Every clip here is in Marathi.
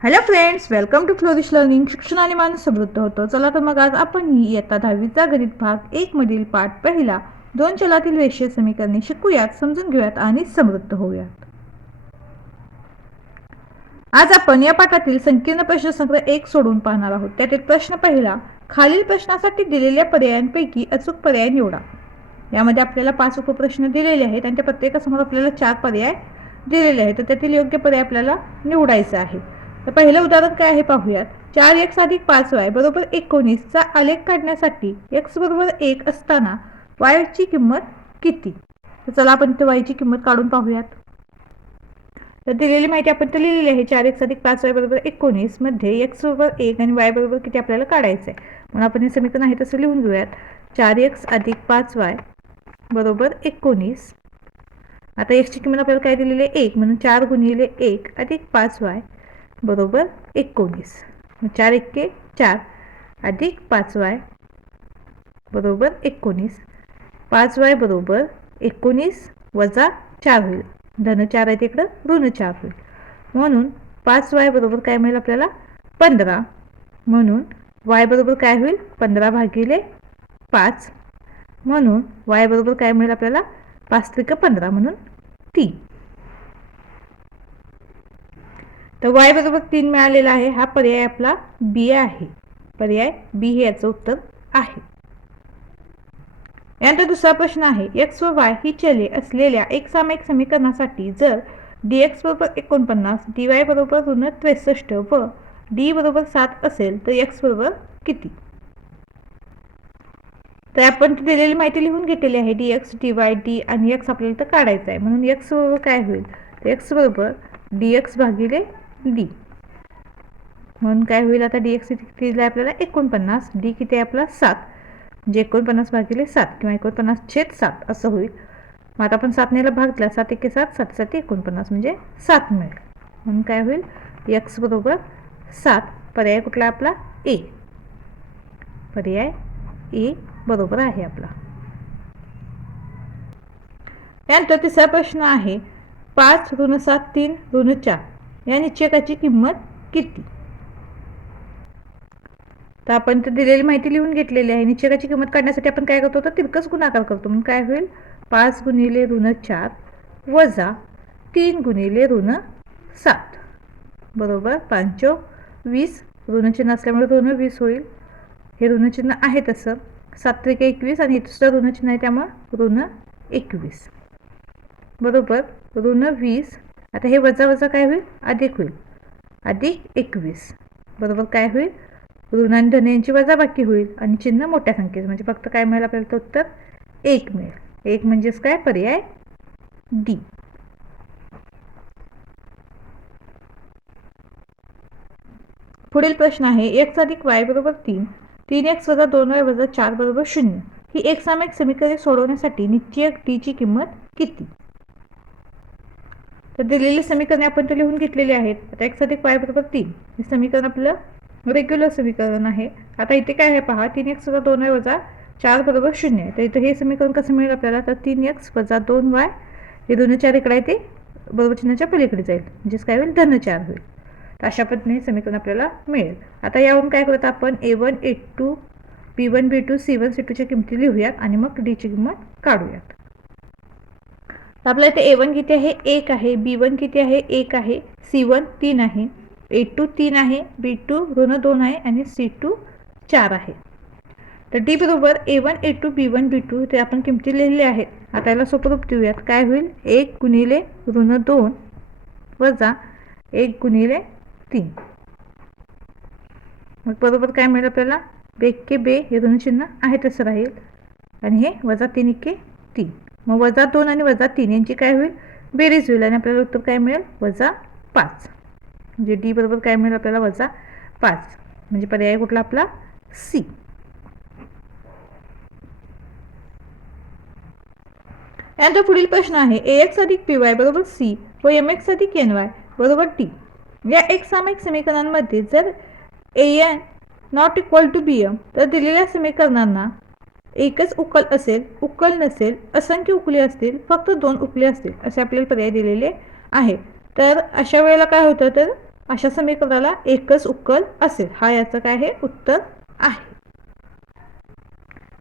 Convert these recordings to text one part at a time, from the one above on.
Hello friends, welcome to Flourish Learning. शिक्षण आणि माणूस समृद्ध होतो. चला तर मग आज आपण ही इयत्ता 10वीचा गणित भाग 1 मधील पाठ पहिला दोन चलातील रेषीय समीकरणे शिकूयात, समजून घेऊयात आणि समृद्ध होऊयात. आज आपण या पाठातील संकीर्ण प्रश्नसंख्या 1 सोडून पाहणार आहोत. त्यातील प्रश्न पहिला, खालील प्रश्नासाठी दिलेल्या पर्यायांपैकी अचूक पर्याय निवडा. यामध्ये आपल्याला 5 उपप्रश्न दिलेले आहेत आणि त्या प्रत्येकासमोर आपल्याला 4 पर्याय दिलेले आहेत. तर त्यातील योग्य पर्याय आपल्याला निवडायचा आहे. तर पहिलं उदाहरण काय आहे पाहूयात. 4x अधिक 5y बरोबर 19 चा आलेख काढण्यासाठी x बरोबर 1 असताना y ची किंमत किती? तर चला आपण इथे y ची किंमत काढून पाहूयात. तर दिलेली माहिती आपण तर लिहिलेली आहे. 4x अधिक 5y बरोबर 19 मध्ये x बरोबर 1 आणि y बरोबर किती आपल्याला काढायचं आहे. म्हणून आपण हे समीकरण आहे तसं लिहून घेऊयात. 4x अधिक 5y बरोबर 19. आता x ची किंमत आपल्याला काय दिलेली आहे? 1, म्हणून 4 गुणिले 1 अधिक 5y बरोबर 19. 4 एक्के 4 अधिक 5y बरोबर 19. 5y बरोबर 19 वजा 4 होईल. धन 4 आहे तिकडं ऋण 4 होईल. म्हणून 5y बरोबर काय मिळेल आपल्याला? 15. म्हणून y बरोबर काय होईल? 15 भागिले 5. म्हणून y बरोबर काय मिळेल आपल्याला? 5 त्रिक 15 म्हणून 3. तर y बरोबर 3 मिळालेला आहे. हा पर्याय आपला बी आहे. पर्याय बी हे याचं उत्तर आहे. यानंतर दुसरा प्रश्न आहे. x व y ही चले असलेल्या एक सामायिक समीकरणासाठी जर dx बरोबर 49, dy बरोबर ऋण 63 व d बरोबर 7 असेल तर x बरोबर किती? तर आपण दिलेली माहिती लिहून घेतलेली आहे. dx, dy, d आणि x आपल्याला तर काढायचं आहे. म्हणून x बरोबर काय होईल? तर x बरोबर dx भागिले d. म्हणून काय होईल? आता dx किती दिलं आहे आपल्याला? 49. d किती आहे आपला? 7. म्हणजे 49 भागिले 7 किंवा 49/7 असं होईल. मग आता आपण 7 नेला भागला. 7 एके 7, 7 7 49 म्हणजे 7 मिळेल. म्हणून काय होईल? x बरोबर 7. पर्याय कुठला आपला? ए. पर्याय ए बरोबर आहे आपला. यानंतर तिसरा प्रश्न आहे. 5 ऋण 7 3 ऋण 4 या निश्चयकाची किंमत किती? तर आपण तर दिलेली माहिती लिहून घेतलेली आहे. निश्चयकाची किंमत काढण्यासाठी आपण काय करतो? तर तिरकस गुणाकार करतो. म्हणून काय होईल? 5 गुणिले ऋण 4 वजा 3 गुणिले ऋण 7 बरोबर 5 20. ऋणचिन्ह असल्यामुळे ऋण 20 होईल. हे ऋणचिन्ह आहे तसं. 7 त्रिक 21 आणि दुसरं ऋणचिन्ह आहे त्यामुळे ऋण 21 बरोबर ऋण 20. आता हे वजा वजा काय होईल? अधिक होईल. अधिक 21 बरोबर काय होईल? ऋण आणि धन यांची वजाबाकी होईल आणि चिन्ह मोठ्या संख्येचं म्हणजे फक्त काय मिळेल आपल्याला? तर उत्तर 1 मिळेल. 1 म्हणजेच काय? पर्याय डी. पुढील प्रश्न आहे. x अधिक y बरोबर 3, 3x वजा 2y वजा 4 बरोबर 0 ही एक सामायिक समीकरणे सोडवण्यासाठी निश्चयक d ची किंमत किती? तर दिलेली समीकरणे आपण तर लिहून घेतलेली आहेत. आता x अधिक y बरोबर 3 हे समीकरण आपलं रेग्युलर समीकरण आहे. आता इथे काय आहे पहा. 3x वजा 2y वजा 4 बरोबर 0 आहे. तर इथं हे समीकरण कसं मिळेल आपल्याला? तर 3x वजा 2y हे ऋण 4 इकडे आहे ते बरोबर चिन्हाच्या पलीकडे जाईल. म्हणजेच काय होईल? धन 4 होईल. तर अशा पद्धतीने समीकरण आपल्याला मिळेल. आता यावरून काय करत आपण? a1 a2 b1 b2 c1 c2च्या किमती लिहूयात आणि मग d ची किंमत काढूयात. तर आपल्या इथे a1 किती आहे? 1 आहे. b1 किती आहे? 1 आहे. c1 3 आहे. a2 3 आहे. b2 ऋण 2 आहे आणि c2 4 आहे. तर d बरोबर a1 a2 b1 b2 ते आपण किमती लिहिलेल्या आहेत. आता याला सोपं रूप देऊयात. काय होईल? 1 गुणिले ऋण 2 वजा 1 गुणिले 3. मग बरोबर काय मिळेल आपल्याला? 2 एक्के 2 हे ऋण चिन्ह आहे तसं राहील आणि हे वजा 3 एक्के 3. मग वजा 2 आणि वजा 3 यांची काय होईल? बेरीज होईल आणि आपल्याला उत्तर काय मिळेल? वजा 5. म्हणजे डी बरोबर काय मिळेल आपल्याला? वजा 5. म्हणजे पर्याय कुठला आपला? सी. यानंतर पुढील प्रश्न आहे. ax अधिक py बरोबर c व mx अधिक ny बरोबर t या एक सामायिक समीकरणांमध्ये जर an not equal to bm तर दिलेल्या समीकरणांना एकच उकल असेल, उकल नसेल, असंख्य उकले असतील, फक्त 2 उकले असतील असे आपल्याला पर्याय दिलेले आहे. तर अशा वेळेला काय होतं? तर अशा समीकरणाला एकच उकल असेल. हा याचं काय आहे उत्तर आहे.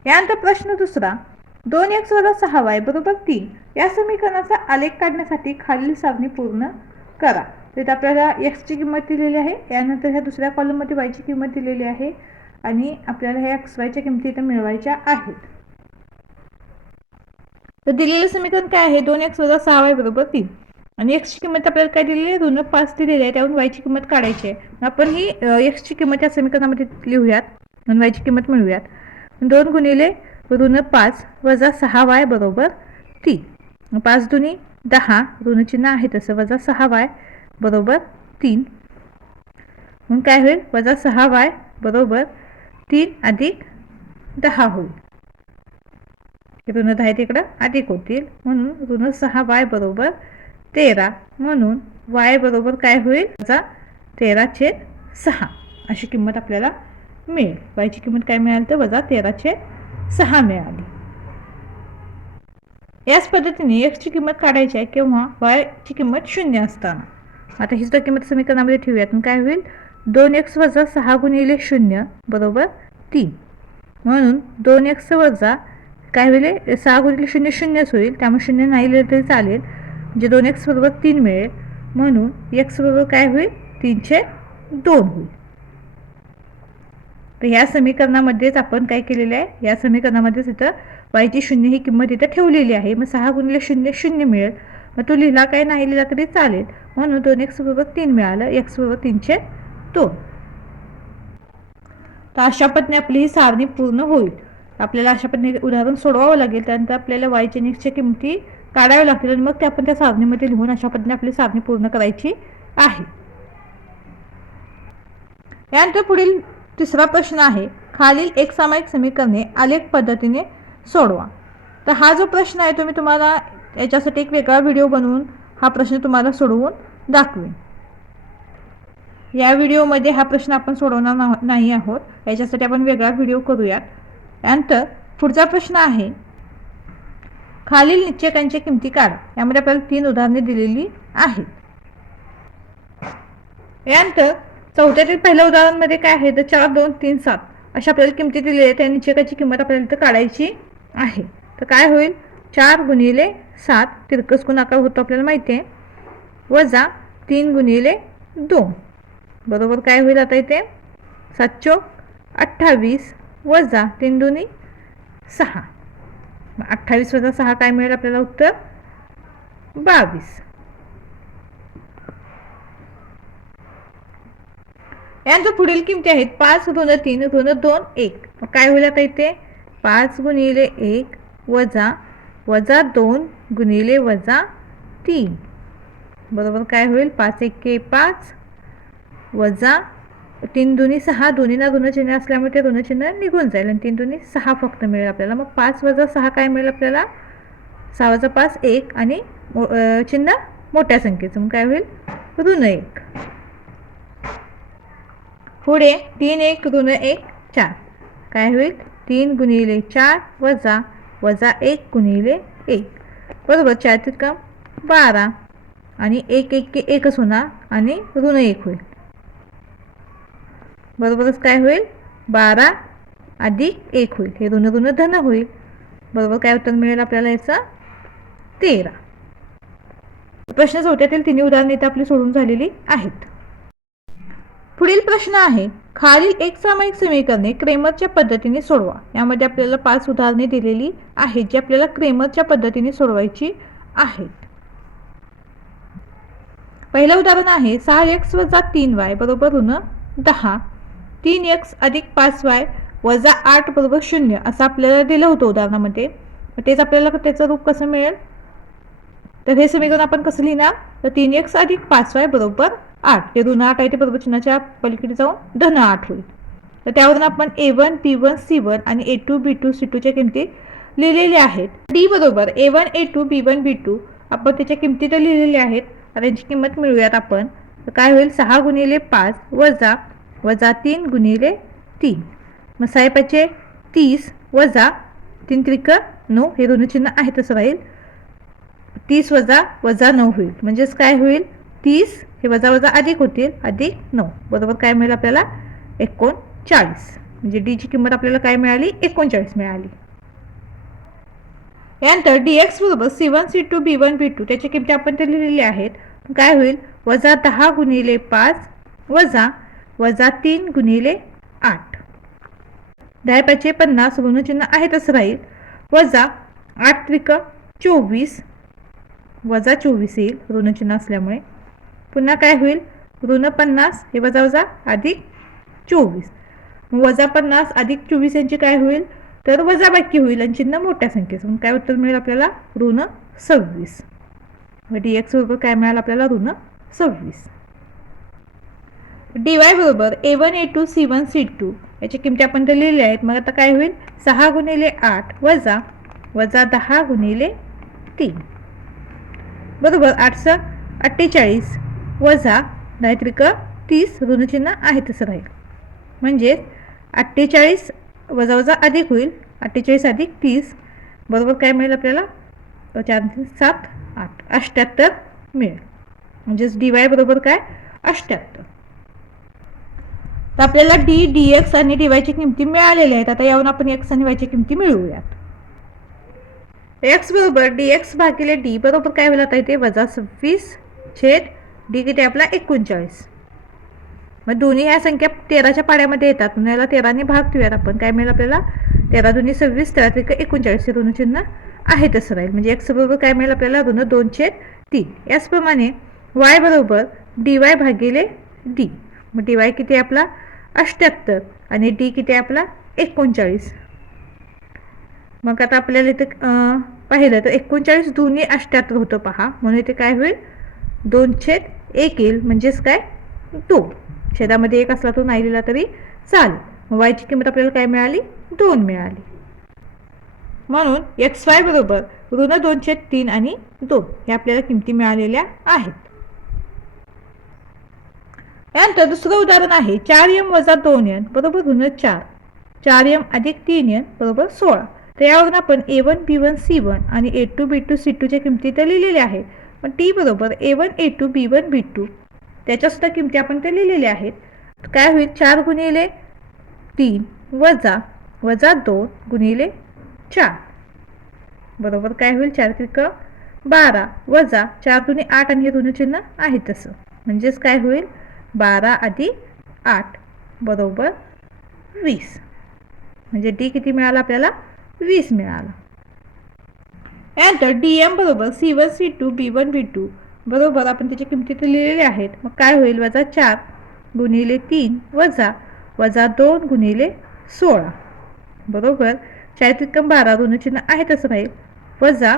यानंतर प्रश्न दुसरा, 2x + 6y = 3 या समीकरणाचा आलेख काढण्यासाठी खालील सारणी पूर्ण करा. तर आपल्याला x ची किंमत दिलेली आहे, यानंतर ह्या दुसऱ्या कॉलम मध्ये y ची किंमत दिलेली आहे आणि आपल्याला ह्या xy च्या किमती इथे मिळवायच्या आहेत. तर दिलेलं समीकरण काय आहे, 2x + 6y = 3 आणि x ची किंमत आपल्याला काय दिलेली आहे, ऋण 5 दिलेली आहे, त्यावरून y ची किंमत काढायची आहे. आपण ही x ची किंमत या समीकरणामध्ये लिहूयात आणि y ची किंमत मिळवूयात. 2 गुणिले ऋण 5 वजा 6y = 3. 5 दुनी 10, ऋण चिन्ह आहे तसं, वजा 6y = 3. मग काय होईल, वजा 6y = 3 अधिक 10 होईल. ऋण 10 तिकडं अधिक होतील, म्हणून ऋण 6y = 13. म्हणून y बरोबर काय होईल, वजा 13/6 अशी किंमत आपल्याला मिळेल. y ची किंमत काय मिळाली, तर वजा 13/6 मिळाली. याच पद्धतीने x ची किंमत काढायची आहे किंवा y ची किंमत 0 असताना. आता ही सुद्धा किंमत समीकरणामध्ये ठेवूयात. काय होईल, 2x + 6 × 0 = 3. म्हणून 2x वजा काय होईल, 6 × 0 0च होईल, त्यामुळे 0 नाही लिहिलं तरी चालेल. म्हणजे 2x = 3 मिळेल. म्हणून x बरोबर काय होईल, 3/2 होईल. तर ह्या समीकरणामध्येच आपण काय केलेलं आहे, या समीकरणामध्येच इथं y ची 0 ही किंमत इथं ठेवलेली आहे. मग 6 × 0 0 मिळेल. मग तो लिहिला काय नाही लिहिला तरी चालेल. म्हणून 2x = 3 मिळालं, x = 3/2. तर अशा पद्धतीने आपली ही सारणी पूर्ण होईल. आपल्याला अशा पद्धतीने उदाहरण सोडवावं लागेल. त्यानंतर आपल्याला y च्या आणि x च्या किमती काढाव्या लागतील आणि मग ते आपण त्या सारणीमध्ये लिहून अशा पद्धतीने आपली सारणी पूर्ण करायची आहे. यानंतर पुढील तिसरा प्रश्न आहे, खालील एक सामायिक समीकरणे आलेख पद्धतीने सोडवा. तर हा जो प्रश्न आहे तो मी तुम्हाला याच्यासाठी एक वेगळा व्हिडिओ बनवून हा प्रश्न तुम्हाला सोडवून दाखवेन. या व्हिडिओमध्ये हा प्रश्न आपण सोडवणार नाही आहोत, याच्यासाठी आपण वेगळा व्हिडिओ करूयात. यानंतर पुढचा प्रश्न आहे, खालील निश्चयकांच्या किमती काढा. यामध्ये आपल्याला 3 उदाहरणे दिलेली आहेत. यानंतर चौथ्यातील पहिल्या उदाहरणामध्ये काय आहे, तर 4, 2, 3, 7 अशा आपल्याला किमती दिलेल्या आहेत. त्या निश्चयकाची किंमत आपल्याला इथं काढायची आहे. तर काय होईल, 4 × 7 तिरकस गुणाकार होतो आपल्याला माहिती आहे, वजा 3 × 2 बरोबर काय होईल, आता इथे 7 × 28 वजा 3 दुनी 6. 28 वजा 6 काय मिळेल आपल्याला उत्तर 22. यानंतर पुढील किमती आहेत 5 × 3 ऋण 2 1. काय होईल आता इथे 5 × 1 वजा 2 × 3 बरोबर काय होईल, 5 × 5 वजा 3 दुनी 6. दोन्हीला ऋण चिन्ह असल्यामुळे ते ऋण चिन्ह निघून जाईल आणि 3 दुनी 6 फक्त मिळेल आपल्याला. मग 5 वजा 6 काय मिळेल आपल्याला, 6 वजा 5 1 आणि चिन्ह मोठ्या संख्येचं, मग काय होईल ऋण 1. पुढे 3 1 ऋण 1 4 काय होईल, 3 × 4 वजा 1 × 1 बरोबर 4 त्रिकम 12 आणि 1 1 एकच होणार आणि ऋण 1 होईल. बरोबरच काय होईल, 12 अधिक 1 होईल, हे ऋण ऋण धन होईल. बरोबर काय उत्तर मिळेल आपल्याला याचं 13. प्रश्न चौथ्यातील तिन्ही उदाहरणे इथे आपली सोडून झालेली आहेत. पुढील प्रश्न आहे, खालील एक सामायिक समीकरणे क्रेमरच्या पद्धतीने सोडवा. यामध्ये आपल्याला 5 उदाहरणे दिलेली आहेत जी आपल्याला क्रेमरच्या पद्धतीने सोडवायची आहेत. पहिलं उदाहरण आहे 6x + 3y = ऋण 10. 3x अधिक 5y वजा 8 = 0 असं आपल्याला दिलं होतं उदाहरणामध्ये. तेच आपल्याला त्याचं रूप कसं मिळेल, तर हे समीकरण आपण कसं लिहिणार, तर 3x अधिक 5y = 8. हे ऋण 8 आहे ते बरोबर चिन्हाच्या पलीकडे जाऊन धन 8 होईल. तर त्यावरून आपण a1 b1 c1 आणि a2 b2 c2 च्या किमती लिहिलेल्या आहेत. d बरोबर a1 a2 b1 b2 आपण त्याच्या किमती तर लिहिलेल्या आहेत. आता यांची किंमत मिळूयात आपण. तर काय होईल, 6 × 5 वजा 3 × 3. मग 6 × 5 30 वजा 3 त्रिक 9, हे ऋण चिन्ह आहे तसं राहील. 30 वजा 9 होईल, म्हणजेच काय होईल 30 हे वजा वजा अधिक होतील, अधिक 9 बरोबर काय मिळेल आपल्याला 39. म्हणजे डी ची किंमत आपल्याला काय मिळाली 39 मिळाली. यानंतर dx बरोबर c1 c2 b1 b2 त्याची किमती आपण ते लिहिलेली आहेत. काय होईल वजा 10 गुणिले 5 वजा 3 गुणिले 8. 10 5 50 ऋणचिन्ह आहे तसं राहील. वजा 8 त्रिक 24 वजा 24 येईल ऋणचिन्ह असल्यामुळे. पुन्हा काय होईल ऋण 50 हे वजा वजा अधिक 24. वजा 50 अधिक 24 यांची काय होईल तर वजा बाकी होईल आणि चिन्ह मोठ्या संख्येचं. मग काय उत्तर मिळेल आपल्याला ऋण 26. dx बरोबर काय मिळालं आपल्याला ऋण 26. dy बरोबर a1 a2 c1 c2 याची किमती आपण ते लिहिल्या आहेत. मग आता काय होईल 6 गुणिले 8 वजा 10 गुणिले 3 बरोबर 8 48 वजा 10 त्रिक 30 ऋणचिन्ह आहे तसं राहील. म्हणजे 48 वजा वजा अधिक होईल 48 अधिक 30 बरोबर काय मिळेल आपल्याला 4 7 8 78 मिळेल. म्हणजेच dy बरोबर काय 78. तर आपल्याला d dx आणि dy ची किमती मिळालेल्या आहेत. आता यावरून आपण x आणि y ची किमती मिळवूयात. x बरोबर dx भागिले d बरोबर काय होईल आता इथे वजा 26 छेद d किती आपला 39. मग दोन्ही ह्या संख्या 13च्या पाड्यामध्ये येतात म्हणून याला 13 ने भाग देऊयात आपण. काय मिळेल आपल्याला 13 दुनी 26 13 त्रिक 39 ऋणचिन्ह आहे तसं राहील. म्हणजे x बरोबर काय मिळेल आपल्याला ऋण 2/3. याचप्रमाणे y बरोबर dy भागिले d. मग dy किती आहे आपला 78 आणि d किती आहे आपला 39. मग आता आपल्याला इथे पाहिलं तर 39 दोन्ही 78 होतं पहा. म्हणून इथे काय होईल 2/1 येईल. म्हणजेच काय 2 छेदामध्ये 1 असला तो नाही लिहिला तरी चालेल. मग y ची किंमत आपल्याला काय मिळाली 2 मिळाली. म्हणून xy बरोबर ऋण 2/3 आणि 2 हे आपल्याला किमती मिळालेल्या आहेत. यानंतर दुसरं उदाहरण आहे 4m वजा 2n बरोबर ऋण 4. 4m अधिक 3n बरोबर 16. तर यावरून आपण a1 b1 c1 आणि a2 b2 c2 च्या किमती तर लिहिलेल्या आहेत. पण t बरोबर a1 a2 b1 b2 त्याच्या सुद्धा किमती आपण ते लिहिलेल्या आहेत. काय होईल 4 गुणिले 3 वजा 2 गुणिले 4 बरोबर काय होईल 4 त्रिक 12 वजा 4 दुनी 8 आणि हे ऋणचिन्ह आहे तसं. म्हणजेच काय होईल 12 अधिक 8 बरोबर 20. म्हणजे d किती मिळाला आपल्याला 20 मिळाला. यानंतर dm बरोबर c1 c2 b1 b2 बरोबर आपण त्याच्या किमती तर लिहिलेल्या आहेत. मग काय होईल वजा 4 गुणिले 3 वजा 2 गुणिले 16 बरोबर 4 त्रिक 12 ऋणचिन्ह आहे तसं राहील. वजा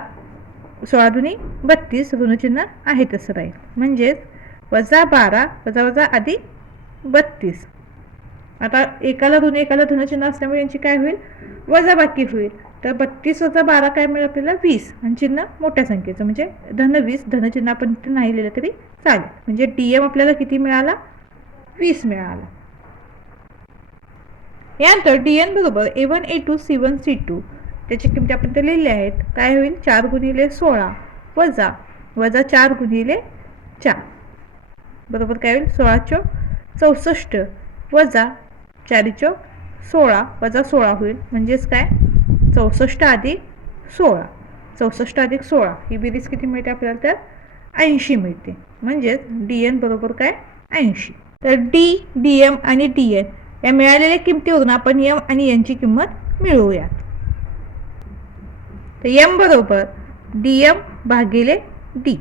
16 दुनी 32 ऋणचिन्ह आहे तसं राहील. म्हणजेच वजा 12 वजा वजा अधिक 32. आता एकाला धनचिन्ह असल्यामुळे यांची काय होईल वजा बाकी होईल. तर 32 वजा 12 काय मिळेल आपल्याला 20 आणि चिन्ह मोठ्या संख्येचं म्हणजे धन 20 धनचिन्ह आपण इथे नाही लिहिलं तरी चालेल. म्हणजे dm आपल्याला किती मिळाला 20 मिळाला. यानंतर dn बरोबर a1 a2 c1 c2 त्याची किमती आपण ते लिहिल्या आहेत. काय होईल 4 गुणिले 16 वजा 4 गुणिले 4 बरोबर काय होईल 16 64 वजा 4 16 वजा 16 होईल. म्हणजेच काय 64 अधिक 16 64 अधिक 16 ही बेरीज किती मिळते आपल्याला तर 80 मिळते. म्हणजेच dn बरोबर काय 80. तर d dm आणि dn या मिळालेल्या किमतीवरून आपण m आणि n ची किंमत मिळवूयात. तर m बरोबर dm भागिले d.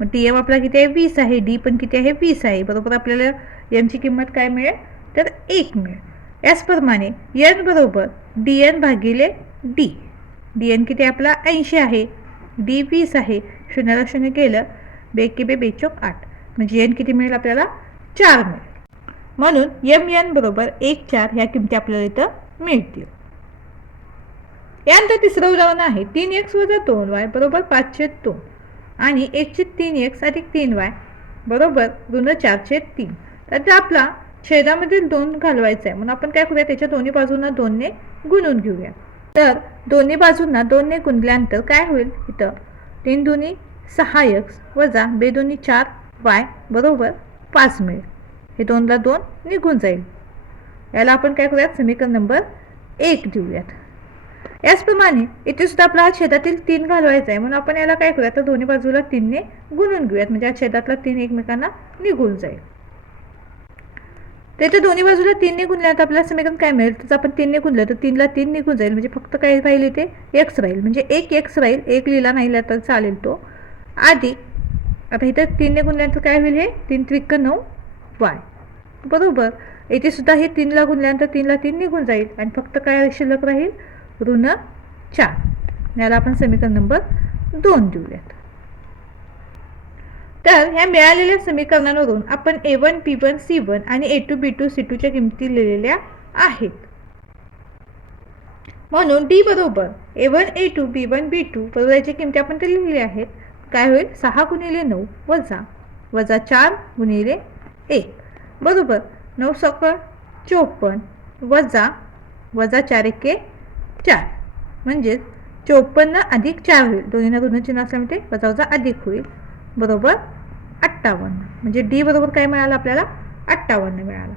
मग dm आपला किती आहे 20 आहे. d पण किती आहे 20 आहे. बरोबर आपल्याला m ची किंमत काय मिळेल तर 1 मिळेल. याचप्रमाणे n बरोबर dn भागिले d. dn किती आपला 80 आहे. d 20 आहे. शून्याला शून्य केलं 2 के 2 बेचोक 8 म्हणजे n किती मिळेल आपल्याला 4 मिळेल. म्हणून mn बरोबर 1 4 ह्या किमती आपल्याला इथं मिळतील. यानंतर तिसरं उदाहरण आहे 3x वजा 2y बरोबर 5/2 आणि 1/3x अधिक 3y बरोबर ऋण 4/3. तर आपला छेदामधील 2 घालवायचा आहे म्हणून आपण काय करूया त्याच्या दोन्ही बाजूंना 2 ने गुणून घेऊया. तर दोन्ही बाजूंना 2 ने गुणल्यानंतर काय होईल इथं 3 दुनी 6x वजा 2 दुनी 4 वाय बरोबर 5 मिळेल. हे 2ला 2 निघून जाईल. याला आपण काय करूयात, समीकरण नंबर 1 देऊयात. याचप्रमाणे इथे सुद्धा आपला छेदातील 3 घालवायचा आहे, म्हणून आपण याला काय करूयात, तर दोन्ही बाजूला 3ने गुणून घेऊयात, म्हणजे या छेदातला 3 एकमेकांना निघून जाईल. तर दोन्ही बाजूला 3ने गुणल्यानंतर आपल्याला समीकरण काय मिळेल, तर आपण 3ने गुणलं तर 3ला 3 निघून जाईल, म्हणजे फक्त काय राहील इथे x राहील, म्हणजे एक x राहील, एक लिहिला नाही तर चालेल तो. अधिक आता इथे 3ने गुणल्यानंतर काय होईल, हे 3 त्रिक 9 y बरोबर. इथे सुद्धा हे 3ला गुणल्यानंतर 3ला 3 निघून जाईल आणि फक्त काय शिल्लक राहील, ऋण 4. याला आपण समीकरण नंबर 2 देऊयात. तर ह्या मिळालेल्या समीकरणांवरून आपण A1 B1 C1 आणि A2 B2 C2 च्या किमती लिहिलेल्या आहेत. म्हणून D बरोबर A1 A2 B1 B2 बरोबर याची किमती आपण ते लिहिलेल्या आहेत. काय होईल, 6 गुणिले 9 वजा 4 गुणिले 1 बरोबर 9 सकळ 54 वजा 4 एके 4, म्हणजेच 54 अधिक 4 होईल. दोन्हींना ऋण चिन्ह असल्यामुळे वजा वजा अधिक होईल बरोबर 58. म्हणजे डी बरोबर काय मिळालं आपल्याला, 58 मिळाला.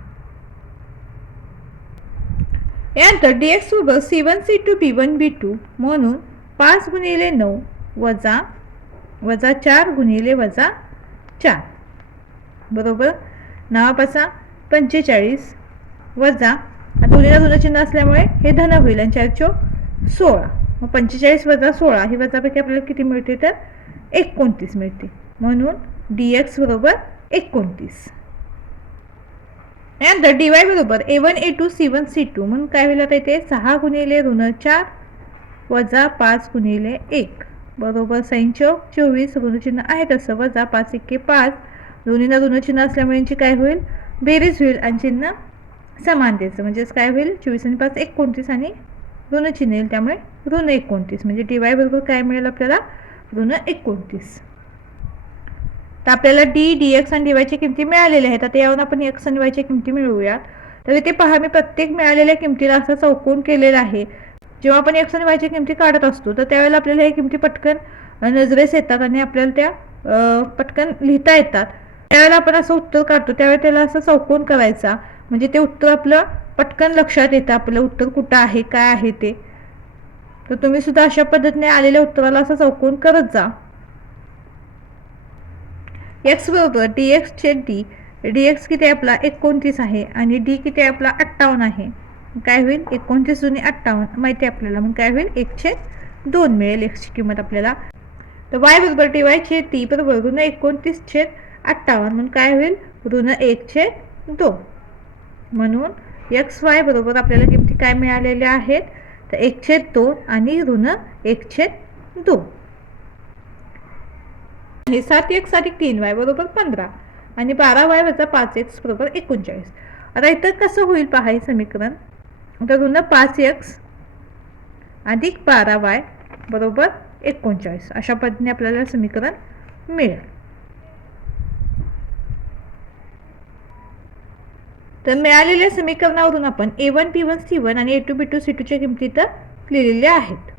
यानंतर dx बरोबर C1 C2 B1 B2 म्हणून 5 गुणिले 9 वजा 4 गुणिले वजा 4 बरोबर 9 45 वजा दोन्हीला ऋण चिन्ह असल्यामुळे हे धन होईल आणि 4 × 16. मग 45 वजा 16 ही वजापैकी आपल्याला किती मिळते, तर 29 मिळते. म्हणून dx बरोबर 29. यानंतर dy बरोबर A1 A2 C1 C2 म्हणून काय होईल, आता इथे 6 गुणिले ऋण 4 वजा 5 गुणिले 1 बरोबर 24 ऋण चिन्ह आहे तसं वजा 5 एके 5, दोन्हीला ऋण चिन्ह असल्यामुळे यांची काय होईल, बेरीज होईल आणि चिन्ह समान द्यायचं, म्हणजेच काय होईल 24 आणि 5 29 आणि ऋण चिन्ह येईल, त्यामुळे ऋण 29. म्हणजे dy बरोबर काय मिळेल आपल्याला, ऋण 29. तर आपल्याला d dx आणि dy ची किमती मिळालेल्या आहेत. आता यावरून आपण x आणि y ची किमती मिळवूयात. तर इथे पहा, मी प्रत्येक मिळालेल्या किमतीला असा चौकोन केलेला आहे. जेव्हा आपण x आणि y ची किमती काढत असतो तर त्यावेळेला आपल्याला हे किमती पटकन नजरेस येतात आणि आपल्याला त्या पटकन लिहिता येतात. त्यावेळेला आपण असं उत्तर काढतो त्यावेळेला त्याला असं चौकोन करायचा, म्हणजे ते उत्तर आपलं पटकन लक्षात येतं, आपलं उत्तर कुठं आहे काय आहे ते. तर तुम्ही सुद्धा अशा पद्धतीने आलेल्या उत्तराला असं चौकोन करत जा. x बरोबर dx छेद d, dx किती आहे आपला 29 आहे आणि d किती आहे आपला 58 आहे. काय होईल, 29 जुनी 58 माहिती आहे आपल्याला, मग काय होईल 1/2 मिळेल x ची किंमत आपल्याला. तर y बरोबर dy छेद t बरोबर ऋण 29 छेद 58 म्हणून काय होईल, ऋण 1/2. म्हणून x y बरोबर आपल्याला किमती काय मिळालेल्या आहेत, तर 1/2 आणि ऋण 1/2. 7x अधिक 3y बरोबर 15 आणि 12y वजा 5x बरोबर 39. आता इथं कसं होईल पहा हे समीकरण, तर ऋण 5x अधिक 12y बरोबर 39 अशा पद्धतीने आपल्याला समीकरण मिळेल. तर मिळालेल्या समीकरणावरून आपण A1 B1 C1 आणि A2 B2 C2 च्या किमती तर लिहिलेल्या आहेत.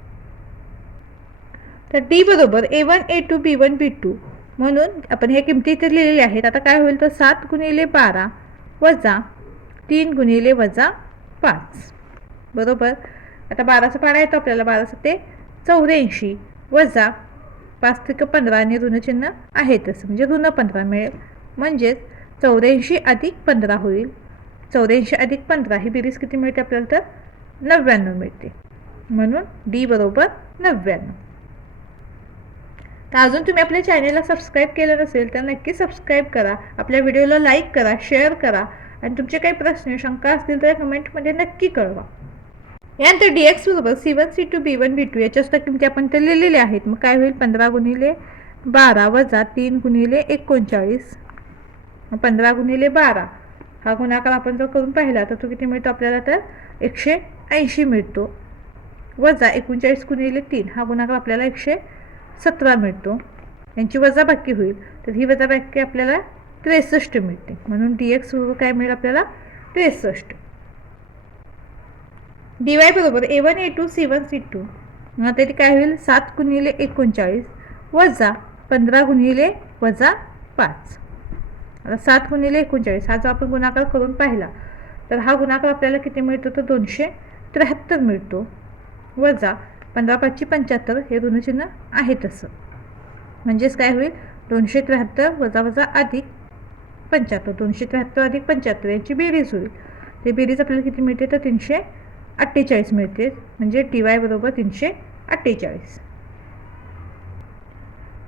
तर D बरोबर A1 A2 B1 B2 म्हणून आपण हे किमती इथे लिहिलेल्या आहेत. आता काय होईल, तर 7 गुणिले 12 वजा 3 गुणिले वजा 5 बरोबर. आता 12चा पाडा येतो आपल्याला, 12 × 84 वजा 5 × 15 आणि ऋण चिन्ह आहे तसं, म्हणजे ऋण 15 मिळेल. म्हणजेच 84 अधिक 15 होईल. 84 अधिक 15 ही बेरीज किती मिळते आपल्याला, तर 99 मिळते. म्हणून डी बरोबर 99. तर अजून तुम्ही आपल्या चॅनलला सबस्क्राईब केलं नसेल तर नक्की सबस्क्राईब करा, आपल्या व्हिडिओला लाईक करा, शेअर करा आणि तुमचे काही प्रश्न शंका असतील तर कमेंटमध्ये नक्की कळवा. यानंतर dx बरोबर C1 C2 B1 B2 याच्या सुद्धा किमती आपण ते लिहिलेले आहेत. मग काय होईल, 15 गुणिले 12 वजा 3 गुणिले 39 15 गुणिले 12 हा गुणाकार आपण जर करून पाहिला तर तो किती मिळतो आपल्याला, तर 180 मिळतो. वजा 39 गुणिले 3 हा गुणाकार आपल्याला 117 मिळतो. यांची वजाबाकी होईल तर ही वजाबाकी आपल्याला 63 मिळते. म्हणून dx बरोबर काय मिळेल आपल्याला, 63. dy बरोबर A1 A2 C1 C2 आता ते काय होईल, 7 गुणिले 39 वजा 15 गुणिले वजा 5 आता 7 गुणिले 39 हा जो आपण गुणाकार करून पाहिला तर हा गुणाकार आपल्याला किती मिळतो तर 273 मिळतो, वजा 15 5 75 हे ऋणचिन्ह आहे तसं, म्हणजेच काय होईल 273 वजा वजा अधिक 75, 273 अधिक 75 यांची बेरीज होईल. ते बेरीज आपल्याला किती मिळते तर 348 मिळते, म्हणजे dy बरोबर 348.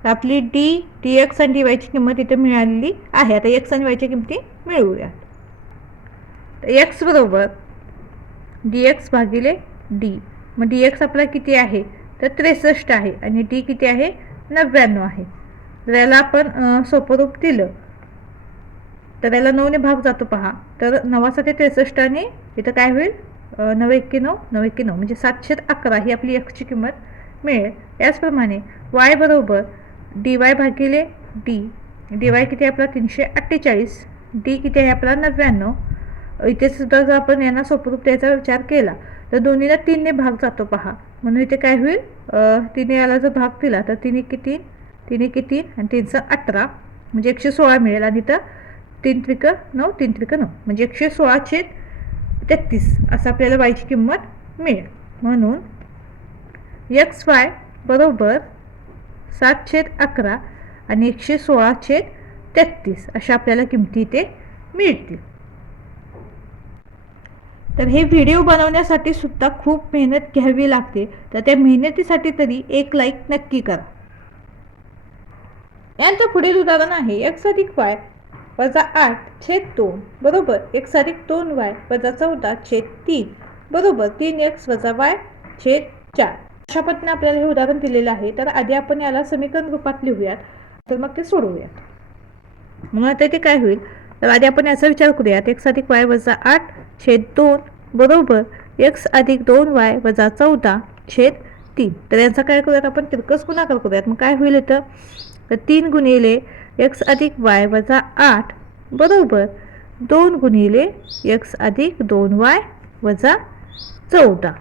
आपली dx आणि dy ची किंमत इथे मिळालेली आहे. आता x आणि y ची किमती मिळवूया. x बरोबर dx भागिले d, मग dx आपला किती आहे तर 63 आहे आणि d किती आहे 99 आहे. जर याला आपण सोपं रूप दिलं तर याला 9 ने भाग जातो पहा, तर 9 साठी 63 आणि इथं काय होईल 9 1 9 9 1 9 म्हणजे 711 ही आपली x ची किंमत मिळेल. याचप्रमाणे y बरोबर dy भागिले d, dy किती आहे आपला 348, d किती आहे आपला 99. इथे सुद्धा जर आपण यांना सोपं रूप द्यायचा विचार केला तर दोन्हीला 3 ने भाग जातो पहा, म्हणून इथे काय होईल 3 ने याला जर भाग दिला तर 3 1 3 3 1 3 आणि 3 18 म्हणजे 116 मिळेल, आणि इथं 3 त्रिक 9 3 त्रिक 9 म्हणजे 116/33 असं आपल्याला y ची किंमत मिळेल. म्हणून xy बरोबर 7/11 आणि 116/33 अशा आपल्याला किमती इथे मिळतील. तर हे व्हिडिओ बनवण्यासाठी सुद्धा खूप मेहनत घ्यावी लागते, तर त्या मेहनतीसाठी तरी एक लाईक नक्की करा. यांच्या पुढील उदाहरण आहे x अधिक y वजा 8/2 बरोबर x अधिक 2y वजा 14/3 बरोबर 3x वजा y/4. अशा पद्धतीने आपल्याला हे उदाहरण दिलेलं आहे. तर आधी आपण याला समीकरण रूपात लिहूयात, तर मग ते सोडवूयात. मग आता ते काय होईल तर आधी आपण याचा विचार करूयात. x अधिक y वजा 8/2 बरोबर x अधिक 2y वजा 14/3. तर यांचा काय करूयात आपण तिरकस गुणाकार करूयात. मग काय होईल इथं तर 3 गुणिले x अधिक y वजा 8 बरोबर 2 गुणिले x अधिक 2y वजा 14.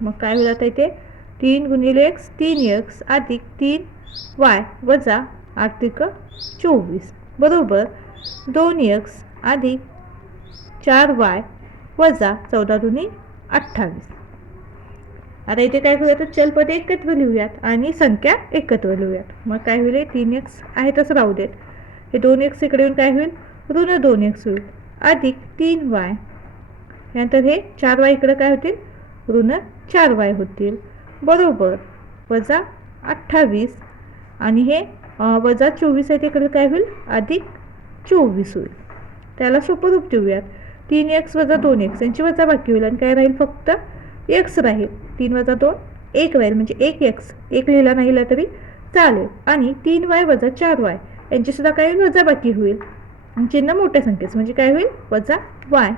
मग काय होईल आता इथे 3 गुणिले x 3x अधिक 3y वजा 8 त्रिक 24 बरोबर 2x अधिक 4y वजा 14 दुनी 28. आता इथे काय करूयात तर चलपदे एकत्र लिहूयात आणि संख्या एकत्र लिहूयात. मग काय होईल 3x आहे तसं राहू देत, हे 2x इकडे येऊन काय होईल ऋण 2x होईल अधिक 3y, यानंतर हे 4y इकडे काय होतील ऋण 4y होतील बरोबर वजा 28 आणि हे वजा 24 आहे तिकडे काय होईल अधिक 24 होईल. त्याला सोपं रूप देऊयात. 3x वजा 2x यांची वजा बाकी होईल आणि काय राहील फक्त x राहील. 3 वजा 2 1 राहील, म्हणजे 1x 1 लिहिला नाही तरी चालेल, आणि 3y वजा 4y यांची सुद्धा काय होईल वजा बाकी होईल आणि चिन्ह मोठ्या संख्येचं म्हणजे काय होईल वजा y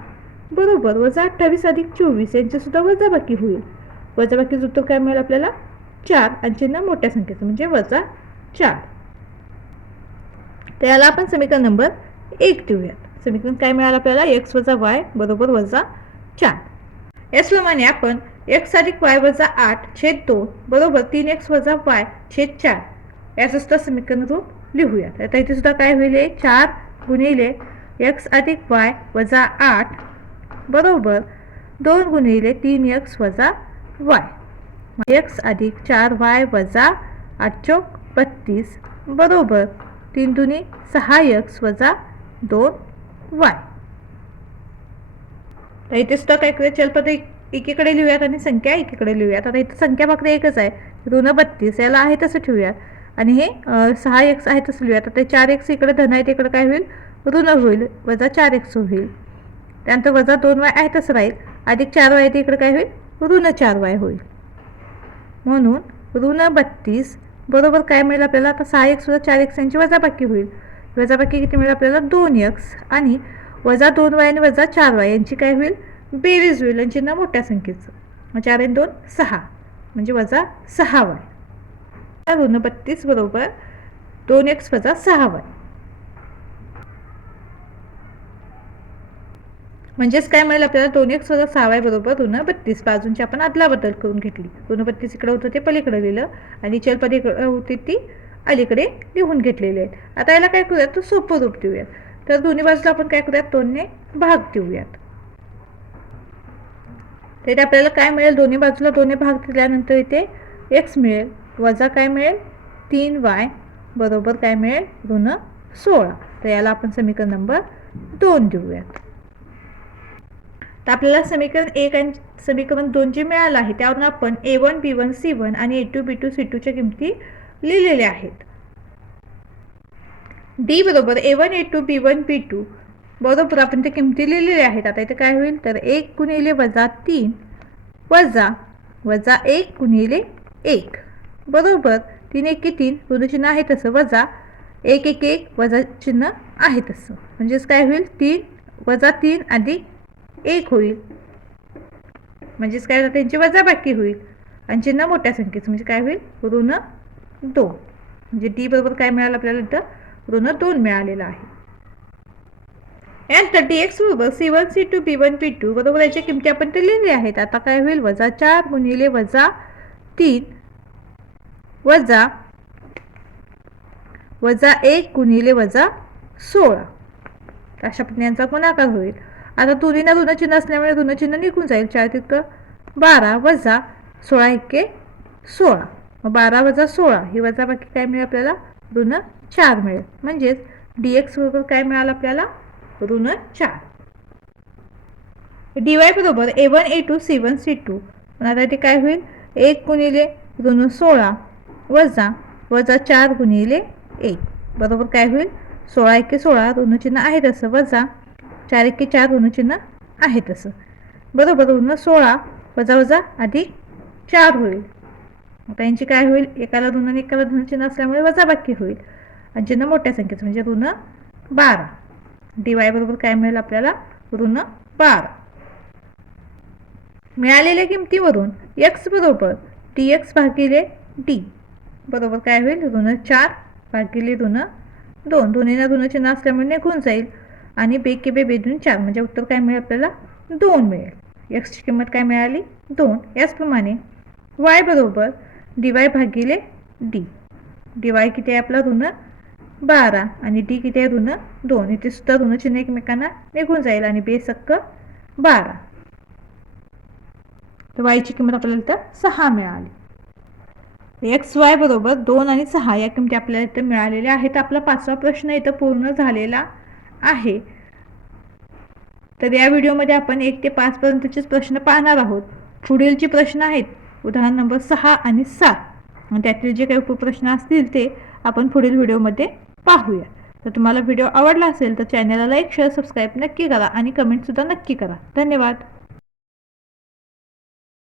बरोबर वजा 28 अधिक 24 यांची सुद्धा वजा बाकी होईल. वजा बाकीचं उत्तर काय मिळेल आपल्याला 4 आणि चिन्ह मोठ्या संख्येचं म्हणजे वजा 4. त्याला आपण समीकरण नंबर 1 देऊयात. समीकरण काय मिळालं आपल्याला x वजा y बरोबर वजा 4. याचप्रमाणे आपण x अधिक y वजा 8/2 बरोबर 3x वजा y/4 याचं सुद्धा समीकरण रूप लिहूयात. आता इथे सुद्धा काय होईल 4 गुणिले x अधिक y वजा 8 बरोबर 2 गुणिले 3x वजा y, x अधिक 4y वजा 8 32 बरोबर 3 दुनी 6x वजा 2y. तर इथे सुद्धा काय करूया चलपद एकीकडे लिहूयात आणि संख्या एकीकडे लिहूयात. आता इथे संख्या फक्त एकच आहे ऋण 32, याला आहे तसं ठेवूयात आणि हे 6x आहे तसं लिहूयात. आता 4x इकडे धन आहे तिकडे काय होईल ऋण होईल वजा 4x होईल, त्यानंतर वजा 2y आहे तसं राहील अधिक 4y आहे तिकडे काय होईल ऋण 4y होईल. म्हणून ऋण 32 बरोबर काय मिळेल आपल्याला आता 6x वजा 4x यांची वजाबाकी होईल. वजाबाकी किती मिळेल आपल्याला 2x आणि वजा 2y आणि वजा 4y यांची काय होईल बेरीज होईल आणि चिन्ह मोठ्या संख्येचं, मग 4 आणि 2 6 म्हणजे वजा 6y. ऋण 32 बरोबर 2x वजा 6y. म्हणजेच काय मिळेल आपल्याला 2x वजा 6y बरोबर ऋण 32. बाजूंची आपण अदला बदल करून घेतली. ऋण 32 इकडे होतं ते पलीकडे लिहिलं आणि चलपद इकडे होती ती अलीकडे लिहून घेतलेले आहेत. आता याला काय करूयात, तर सोपं रूप देऊयात. तर दोन्ही बाजूला आपण काय करूयात, 2ने भाग देऊयात. तर आपल्याला काय मिळेल, दोन्ही बाजूला 2ने भाग दिल्यानंतर इथे x मिळेल, वजा काय मिळेल 3y बरोबर काय मिळेल ऋण 16. तर याला आपण समीकरण नंबर 2 देऊयात. तर आपल्याला समीकरण 1 आणि समीकरण 2 जे मिळालं आहे त्यावरून आपण a1 b1 c1 आणि a2 b2 c2 च्या किमती लिहिलेल्या आहेत. d बरोबर a1 a2 b1 b2 बरोबर आपण त्या किमती लिहिलेल्या आहेत. आता इथे काय होईल, तर 1 गुणिले वजा 3 वजा वजा 1 गुणिले 1 बरोबर 3 1 3 ऋणचिन्ह आहे तसं वजा 1 1 1 वजा चिन्ह आहे तसं, म्हणजेच काय होईल 3 वजा 3 अधिक 1 होईल, म्हणजेच काय त्यांची वजाबाकी होईल आणि चिन्ह मोठ्या संख्येचं म्हणजे काय होईल ऋण 2. म्हणजे डी बरोबर काय मिळालं आपल्याला, इथं ऋण 2 मिळालेलं आहे. यानंतर dx बरोबर c1 c2 b1 b2 बरोबर याच्या किमती आपण ते लिहिल्या आहेत. आता काय होईल, वजा 4 गुणिले वजा 3 वजा वजा 1 गुणिले वजा 16 अशा पद्धतीने यांचा गुणाकार होईल. आता दोन्हींना ऋणचिन्ह असल्यामुळे ऋणचिन्ह निघून जाईल. 4 तितकं 12 वजा 16 एके 16, मग 12 वजा 16 ही वजाबाकी काय मिळेल आपल्याला ऋण 4 मिळेल. म्हणजेच dx बरोबर काय मिळालं आपल्याला ऋण 4. dy बरोबर a1 a2 c1 c2. आता इथे काय होईल 1 गुणिले ऋण 16 वजा वजा 4 गुणिले 1 बरोबर काय होईल 16 एके 16 ऋणचिन्ह आहे तसं वजा 4 एके 4 ऋणचिन्ह आहे तसं बरोबर ऋण 16 वजा वजा अधिक 4 होईल. आता यांची काय होईल, एकाला ऋण आणि एकाला धनचिन्ह असल्यामुळे वजाबाकी होईल आणि चिन्ह मोठ्या संख्येचं म्हणजे ऋण 12. dy बरोबर काय मिळेल आपल्याला ऋण 12. मिळालेल्या किमतीवरून x बरोबर dx भागिले d बरोबर काय होईल ऋण 4 भागिले ऋण 2. दोन्हीला ऋणचिन्ह असल्यामुळे निघून जाईल आणि बे के बे बेदून 4 म्हणजे उत्तर काय मिळेल आपल्याला 2 मिळेल. x ची किंमत काय मिळाली 2. याचप्रमाणे y बरोबर dy भागिले d. dy किती आहे आपला ऋण 12 आणि d किती आहे ऋण 2. इथे सुद्धा ऋणचिन्ह एकमेकांना निघून जाईल आणि बेस हक्क 12. तर y ची किंमत आपल्याला इथं 6 मिळाली. एक्स वाय बरोबर 2 आणि 6 या किमती आपल्याला इथं मिळालेल्या आहेत. आपला 5वा प्रश्न इथं पूर्ण झालेला आहे. तर या व्हिडिओमध्ये आपण 1 ते 5 पर्यंतचेच प्रश्न पाहणार आहोत. पुढील जे प्रश्न आहेत उदाहरण नंबर 6 आणि 7 आणि त्यातील जे काही उपप्रश्न असतील ते आपण पुढील व्हिडिओमध्ये पाहूया. तर तुम्हाला व्हिडिओ आवडला असेल तर चॅनलला लाईक शेअर सबस्क्राईब नक्की करा आणि कमेंटसुद्धा नक्की करा. धन्यवाद.